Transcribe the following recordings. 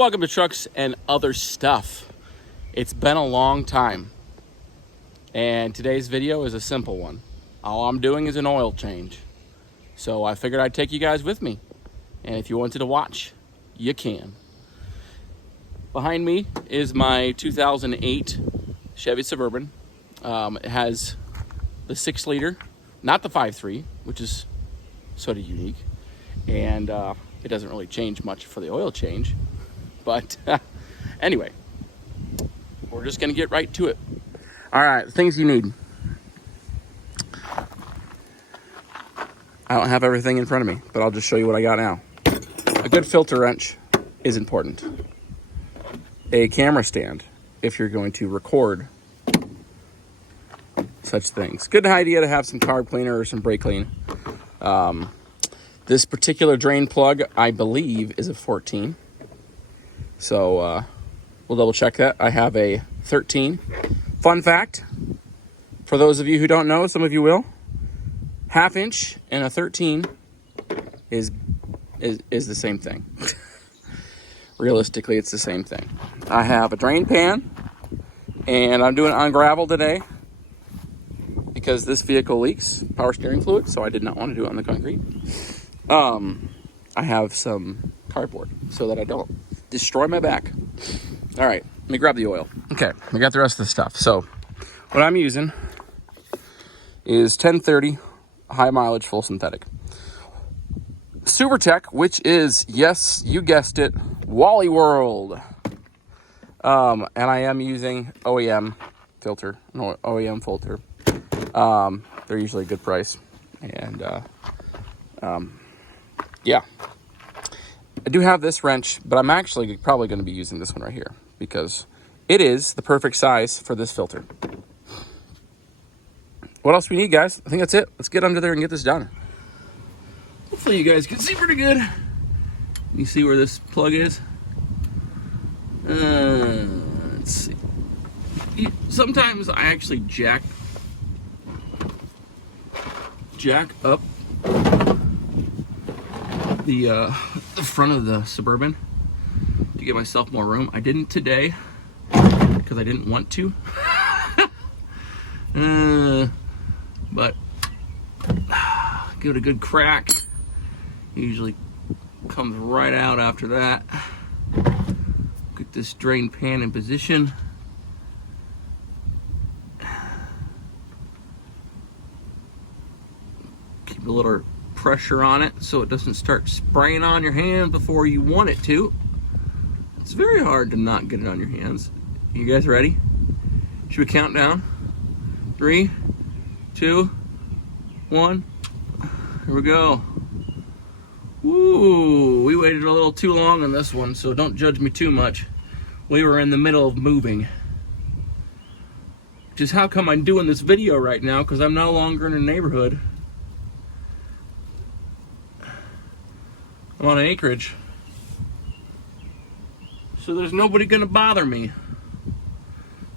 Welcome to Trucks and Other Stuff. It's been a long time, and today's video is a simple one. All I'm doing is an oil change. So I figured I'd take you guys with me, and if you wanted to watch, you can. Behind me is my 2008 Chevy Suburban. It has the 6-liter, not the 5.3, which is sort of unique, and it doesn't really change much for the oil change. But anyway, we're just gonna get right to it. All right, the things you need. I don't have everything in front of me, but I'll just show you what I got now. A good filter wrench is important. A camera stand, if you're going to record such things. Good idea to have some carb cleaner or some brake clean. This particular drain plug, I believe, is a 14. So we'll double check that. I have a 13. Fun fact, for those of you who don't know, some of you will, 1/2 inch and a 13 is the same thing. Realistically, it's the same thing. I have a drain pan, and I'm doing it on gravel today because this vehicle leaks power steering fluid, so I did not want to do it on the concrete. I have some cardboard so that I don't destroy my back. All right, let me grab the oil. Okay, we got the rest of the stuff. So what I'm using is 1030 high mileage full synthetic. SuperTech, which is, yes, you guessed it, Wally World. And I am using OEM filter, no, OEM filter. They're usually a good price. And yeah. I do have this wrench, but I'm actually probably going to be using this one right here because it is the perfect size for this filter. What else we need, guys? I think that's it. Let's get under there and get this done. Hopefully you guys can see pretty good. You see where this plug is? Let's see. Sometimes I actually jack up the front of the Suburban to give myself more room. I didn't today because I didn't want to. But give it a good crack. Usually comes right out after that. Get this drain pan in position. Keep a little pressure on it so it doesn't start spraying on your hand before you want it to. It's very hard to not get it on your hands. You guys ready? Should we count down? 3, 2, 1. Here we go. Woo! We waited a little too long on this one, so don't judge me too much. We were in the middle of moving. Which is how come I'm doing this video right now, because I'm no longer in a neighborhood. I'm on an acreage, so there's nobody gonna bother me.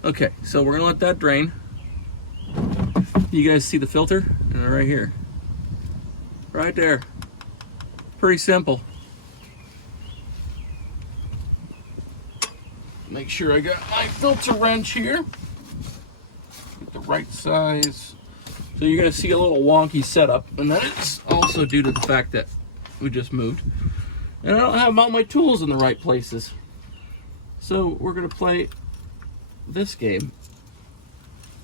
Okay, so we're gonna let that drain. You guys see the filter? Right here, right there. Pretty simple. Make sure I got my filter wrench here. Get the right size. So you're gonna see a little wonky setup, and that is also due to the fact that we just moved and I don't have all my tools in the right places, so we're gonna play this game.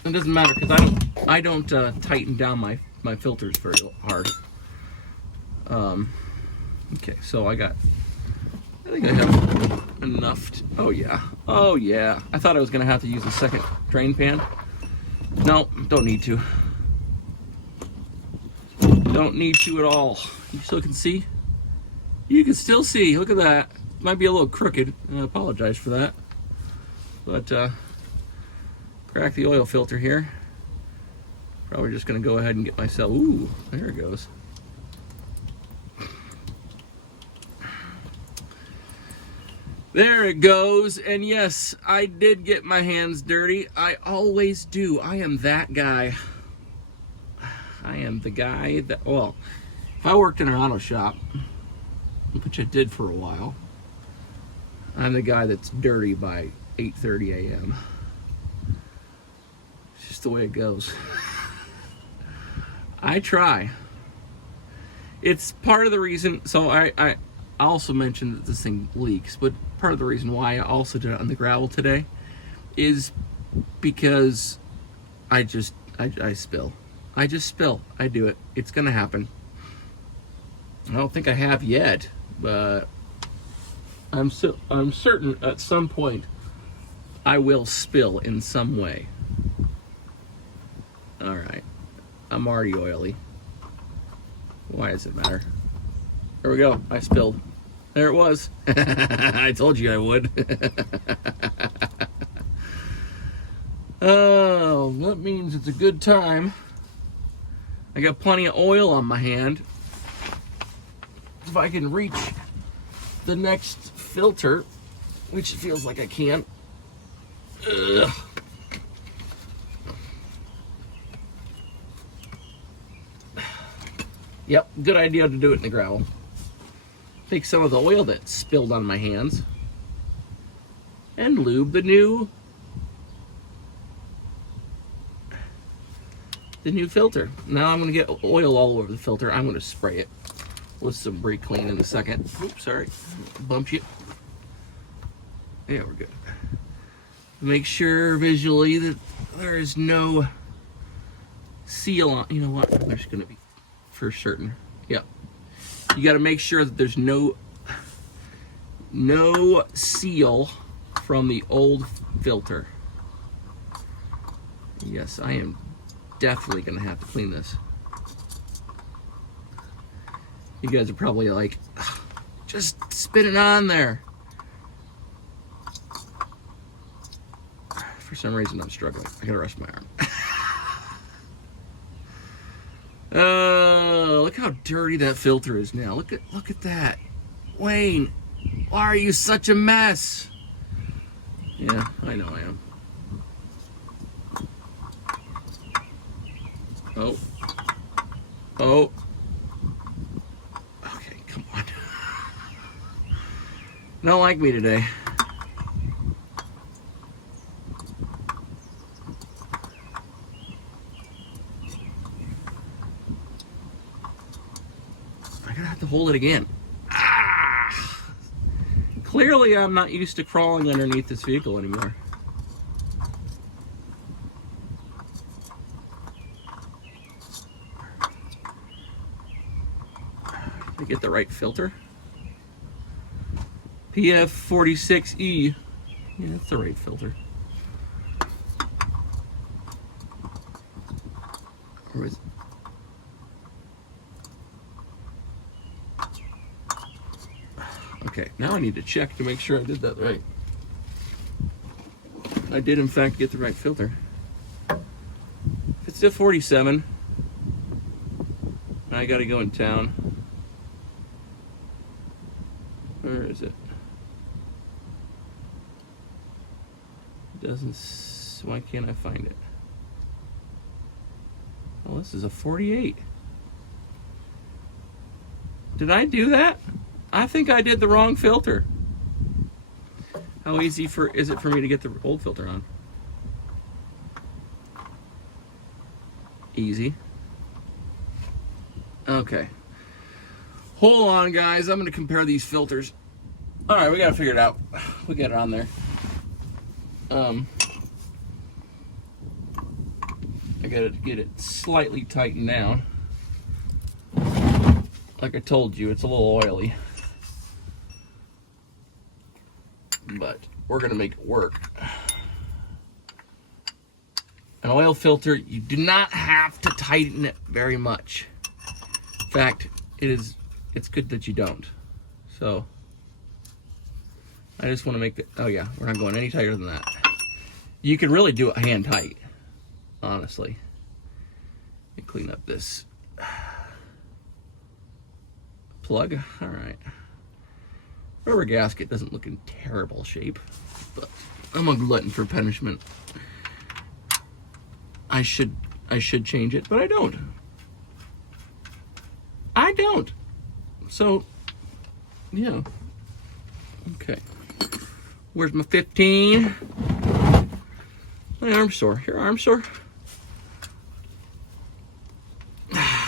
It doesn't matter because I don't tighten down my filters very hard. Okay, so I think I have enough oh yeah, I thought I was gonna have to use a second drain pan. No, don't need to. Don't need to at all. You still can see? You can still see. Look at that. Might be a little crooked. I apologize for that. But crack the oil filter here. Probably just going to go ahead and get myself. Ooh, there it goes. There it goes. And yes, I did get my hands dirty. I always do. I am that guy. I am the guy that, well, if I worked in an auto shop, which I did for a while, I I'm the guy that's dirty by 8:30 a.m. It's just the way it goes. I try. It's part of the reason, so I also mentioned that this thing leaks, but part of the reason why I also did it on the gravel today is because I spill. I just spill. I do it. It's gonna happen. I don't think I have yet, but I'm certain at some point I will spill in some way. All right, I'm already oily. Why does it matter? There we go. I spilled. There it was. I told you I would. Oh, that means it's a good time. I got plenty of oil on my hand. If I can reach the next filter, which it feels like I can. Ugh. Yep, good idea to do it in the gravel. Take some of the oil that spilled on my hands and lube the new filter. Now I'm going to get oil all over the filter. I'm going to spray it with some brake clean in a second. Oops, sorry. Bumped you. Yeah, we're good. Make sure visually that there is no seal on. You know what? There's going to be. For certain. Yep. You got to make sure that there's no seal from the old filter. Yes, I am definitely going to have to clean this. You guys are probably like, just spit it on there. For some reason I'm struggling. I got to rest my arm. Look how dirty that filter is now. Look at that. Wayne, why are you such a mess? Yeah, I know I am. Oh. Okay, come on. Don't like me today. To hold it again. Clearly I'm not used to crawling underneath this vehicle anymore. Did I get the right filter? PF46E. Yeah, that's the right filter. Or is it? Okay, now I need to check to make sure I did that right. I did in fact get the right filter. If it's still 47, I gotta go in town. Where is it? Why can't I find it? Oh, this is a 48. Did I do that? I think I did the wrong filter. How easy is it for me to get the old filter on? Easy. Okay. Hold on, guys. I'm going to compare these filters. All right, we got to figure it out. We got it on there. I got to get it slightly tightened down. Like I told you, it's a little oily. But we're going to make it work. An oil filter, you do not have to tighten it very much. In fact, it's good that you don't. So, I just want to make oh yeah, we're not going any tighter than that. You can really do it hand tight, honestly. Let me clean up this plug. All right. Rubber gasket doesn't look in terrible shape, but I'm a glutton for punishment. I should change it, but I don't. So, yeah. Okay. Where's my 15? My arm sore. Your arm sore?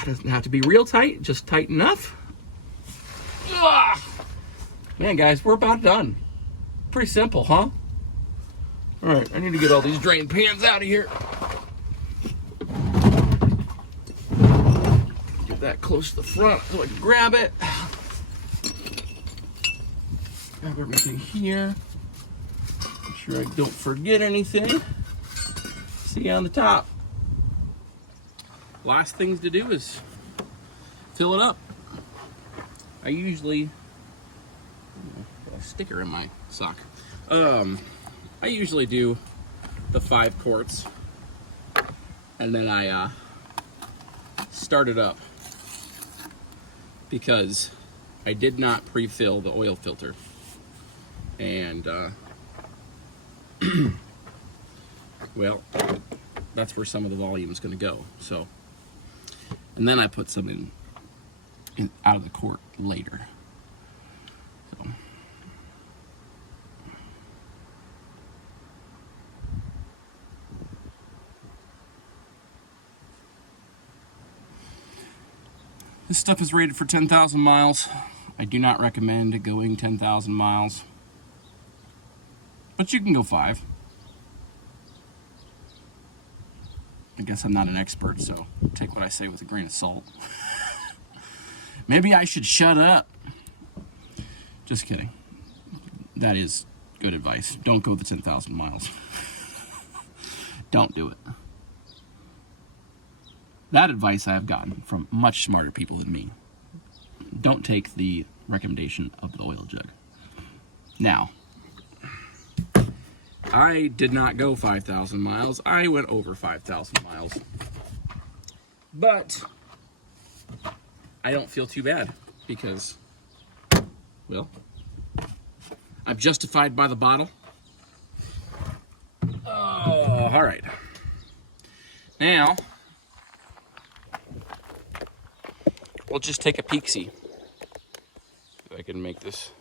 Doesn't have to be real tight, just tight enough. Ugh. Man, guys, we're about done. Pretty simple, huh? All right, I need to get all these drain pans out of here. Get that close to the front so I can grab it. Grab everything here. Make sure I don't forget anything. See you on the top. Last things to do is fill it up. I usually got a sticker in my sock. I usually do the 5 quarts, and then I start it up because I did not pre-fill the oil filter, and well, that's where some of the volume is going to go. So, and then I put some in out of the quart later. So. This stuff is rated for 10,000 miles. I do not recommend going 10,000 miles, but you can go 5. I guess I'm not an expert, so take what I say with a grain of salt. Maybe I should shut up. Just kidding. That is good advice. Don't go the 10,000 miles. Don't do it. That advice I have gotten from much smarter people than me. Don't take the recommendation of the oil jug. Now, I did not go 5,000 miles. I went over 5,000 miles. But I don't feel too bad because, well, I'm justified by the bottle. Oh, all right. Now, we'll just take a peek-see. If I can make this.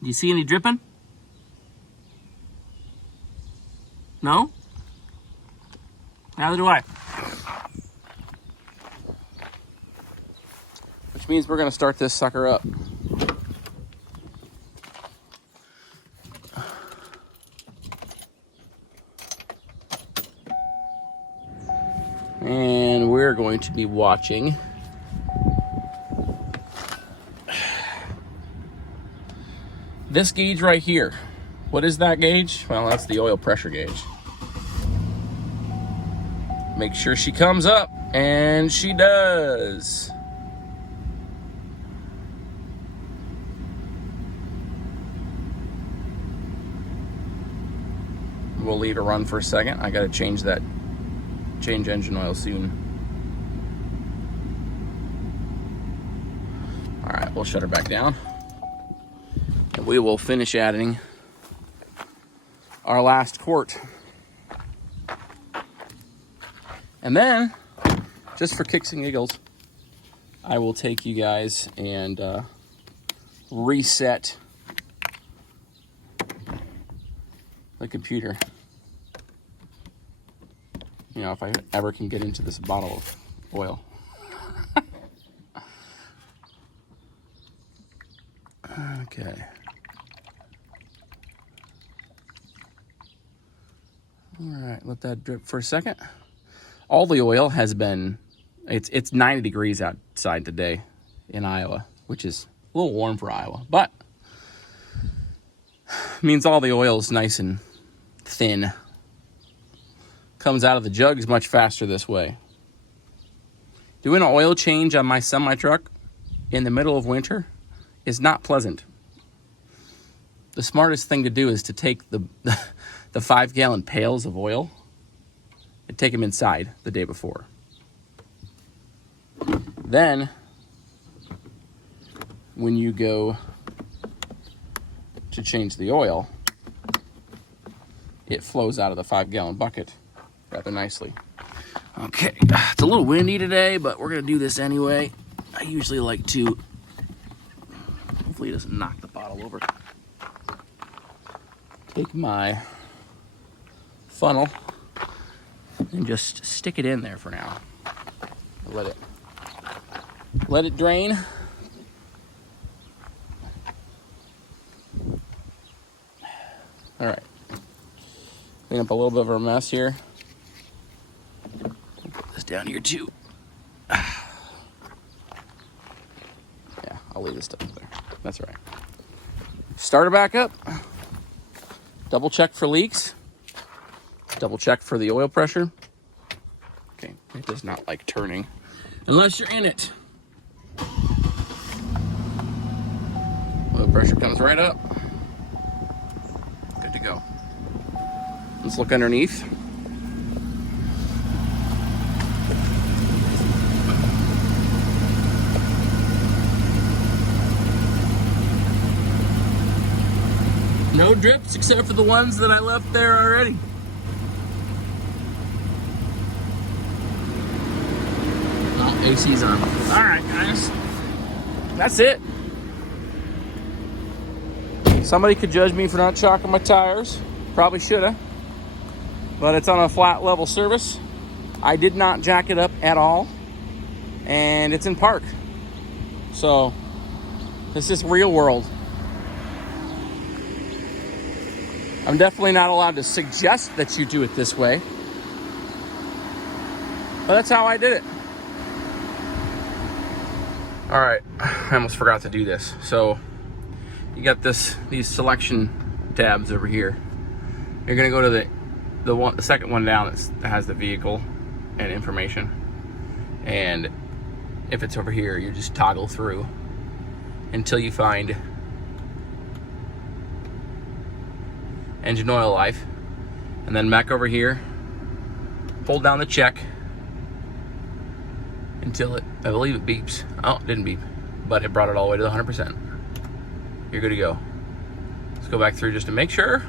Do you see any dripping? No? Neither do I. Which means we're gonna start this sucker up. And we're going to be watching this gauge right here. What is that gauge? Well, that's the oil pressure gauge. Make sure she comes up, and she does. We'll leave it run for a second. I gotta change engine oil soon. All right, we'll shut her back down. And we will finish adding our last quart. And then, just for kicks and giggles, I will take you guys and reset the computer. You know, if I ever can get into this bottle of oil. Okay. All right, let that drip for a second. All the oil has been, it's 90 degrees outside today in Iowa, which is a little warm for Iowa, but means all the oil is nice and thin. Comes out of the jugs much faster this way. Doing an oil change on my semi-truck in the middle of winter is not pleasant. The smartest thing to do is to take the 5-gallon pails of oil and take them inside the day before. Then, when you go to change the oil, it flows out of the 5-gallon bucket rather nicely. Okay, it's a little windy today, but we're gonna do this anyway. I usually like to Hopefully it doesn't knock the bottle over. Take my funnel and just stick it in there for now. Let it drain. All right. Clean up a little bit of our mess here. Put this down here too. Yeah, I'll leave this stuff there. That's all right. Start her back up. Double check for leaks. Double check for the oil pressure. Okay, it does not like turning unless you're in it. Oil pressure comes right up. Good to go. Let's look underneath. No drips except for the ones that I left there already. Oh, AC's on. All right, guys. That's it. Somebody could judge me for not chocking my tires. Probably should have. But it's on a flat level surface. I did not jack it up at all. And it's in park. So, this is real world. I'm definitely not allowed to suggest that you do it this way. But that's how I did it. All right, I almost forgot to do this. So you got these selection tabs over here. You're gonna go to the second one down that has the vehicle and information. And if it's over here, you just toggle through until you find engine oil life, and then back over here, hold down the check until it, I believe it beeps. Oh, it didn't beep, but it brought it all the way to the 100%. You're good to go. Let's go back through just to make sure.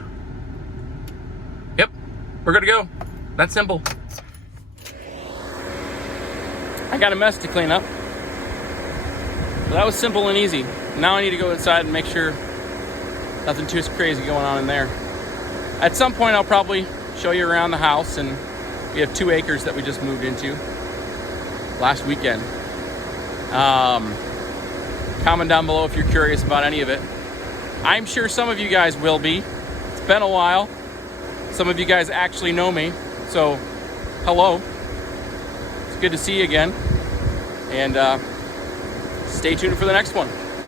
Yep, we're good to go. That's simple. I got a mess to clean up. But that was simple and easy. Now I need to go inside and make sure nothing too crazy going on in there. At some point, I'll probably show you around the house, and we have 2 acres that we just moved into last weekend. Comment down below if you're curious about any of it. I'm sure some of you guys will be. It's been a while. Some of you guys actually know me, so hello. It's good to see you again, and stay tuned for the next one.